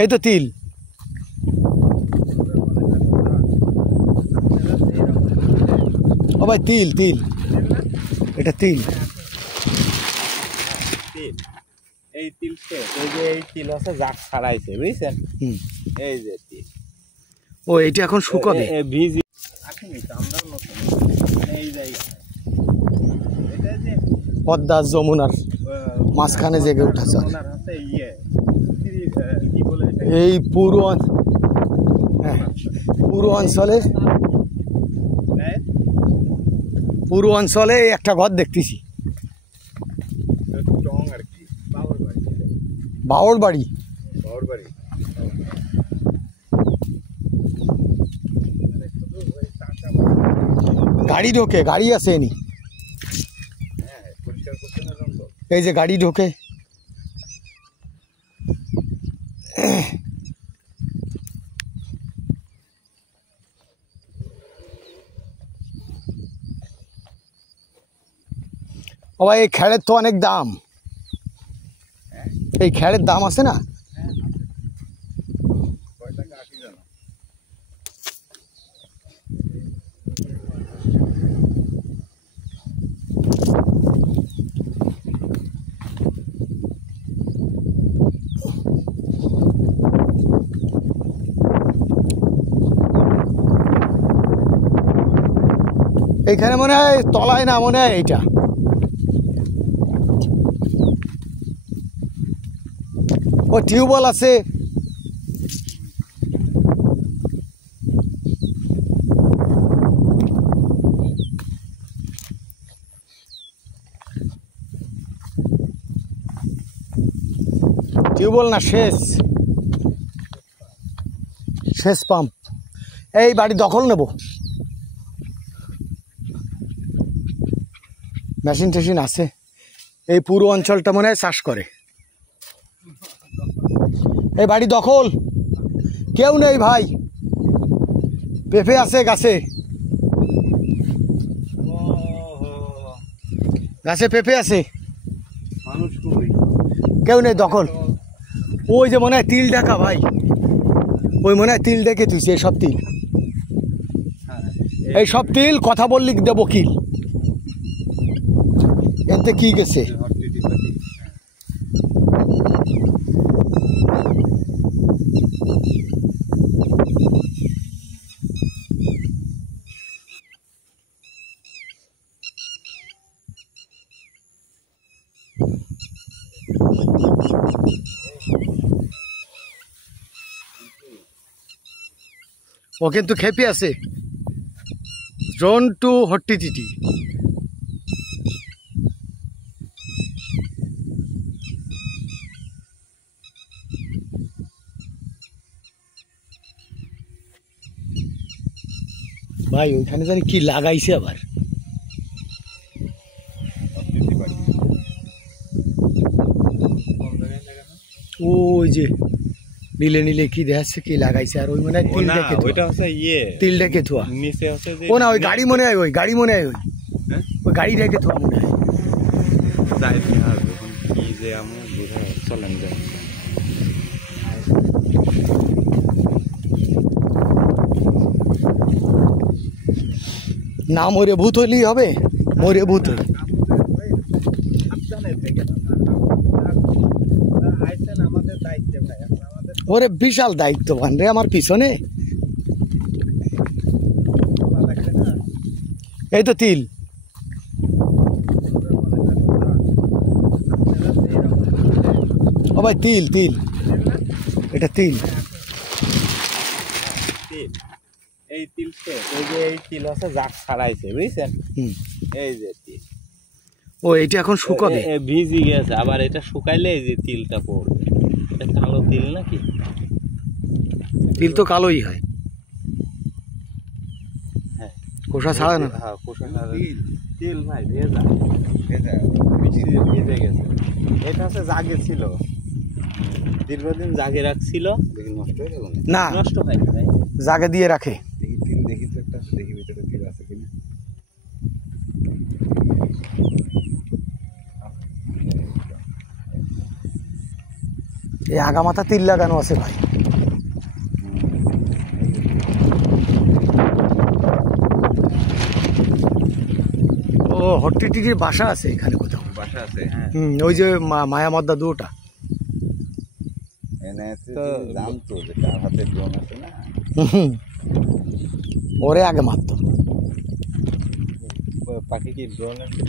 এই তো তিল। ও ভাই তিল তিল, এটা তিল। তিল, এই তিল এই যে এই তিল আছে জাগ ছাড়াইছে বুঝছেন। এই যে তিল, ও এইটা এখন শুকাবে। ভিজি আসেনি তো আমরা নতুন এই জায়গা, এটা যে পদ্মা যমুনার মাঝখানে জেগে উঠেছে। এই পুরো অঞ্চলে একটা ঘর দেখতেছি, বাউর বাড়ি। গাড়ি ঢোকে, গাড়ি আছে নি, এই যে গাড়ি ঢোকে। ও ভাই এই খ্যাড়ের তো অনেক দাম, এই খ্যাড়ের দাম আছে না? এইখানে মনে হয় তলায় না, মনে হয় এইটা। ও টিউবওয়েল আছে। টিউবওয়েল না, শেষ পাম্প। এই বাড়ি দখল নেব, মেশিন টেশিন আছে। এই পুরো অঞ্চলটা মনে হয় চাষ করে। এই বাড়ি দখল, কেউ নেই ভাই। পেঁপে আছে গাছে, গাছে পেঁপে আছে, কেউ নেই, দখল। ওই যে মনে হয় তিল ঢাকা ভাই, ওই মনে হয় তিল ডেকে তুইছে। এইসব তিল, এইসব তিল কথা বললি দেবো কিল। এতে কি গেছে? ও কিন্তু খেপে আছে। ড্রোন টু হট্টিটিটি। ভাই ওইখানে জানি কি লাগাইছে আবার। ওই যে নীলে নীলে কি দেখাচ্ছে, কি লাগাইছে। আর ওই মনে হয় তিল ডেকে, ওইটা হচ্ছে তিল ডেকে থোয়া নিচে হচ্ছে যে, ও না ওই গাড়ি মনে হয়, ওই গাড়ি মনে হয়, ওই গাড়ি ডেকে থোয়া মনে হয়। যাই কি যে আমি বুঝা চলেন যায়। না মরে ভূত হইলেই হবে, মরে ভূত হই। ওরে বিশাল দায়িত্ববান রে আমার পিছনে। এই তো তিল। ও ভাই তিল তিল, এটা তিল। এই তিল, এই যে এই তিল আছে জাগ ছাড়াইছে বুঝছেন। এই যে তিল, ও এইটা এখন শুকাবে, ভিজি গেছে। আবার এটা শুকাইলে এই যে তিলটা পড়বে। এটা কালো তিল নাকি? তিল তো কালোই হয়। হ্যাঁ, খোসা ছাড়া না। হ্যাঁ, খোসা ছাড়া তিল ভাই ভেজা, ভিজে গেছে। এটা হচ্ছে জাগে ছিল, দীর্ঘদিন জাগে রাখছিল। নষ্ট হয়ে গেল না? নষ্ট হয়নি ভাই, জাগে দিয়ে রাখে। দেখি তো একটা, দেখি ভিতরে তিল আছে কিনা। এই আগামাথা তিল লাগানো আছে ভাই। ও হট্টিটির বাসা আছে এখানে কোথাও, বাসা আছে, হ্যাঁ। ওই যে মায়ামদ্দা দুটা এনে তো জানতো যে কার হাতে ড্রোন আছে না। ওরে আগে মারতো। পাখি কি ড্রোন আছে?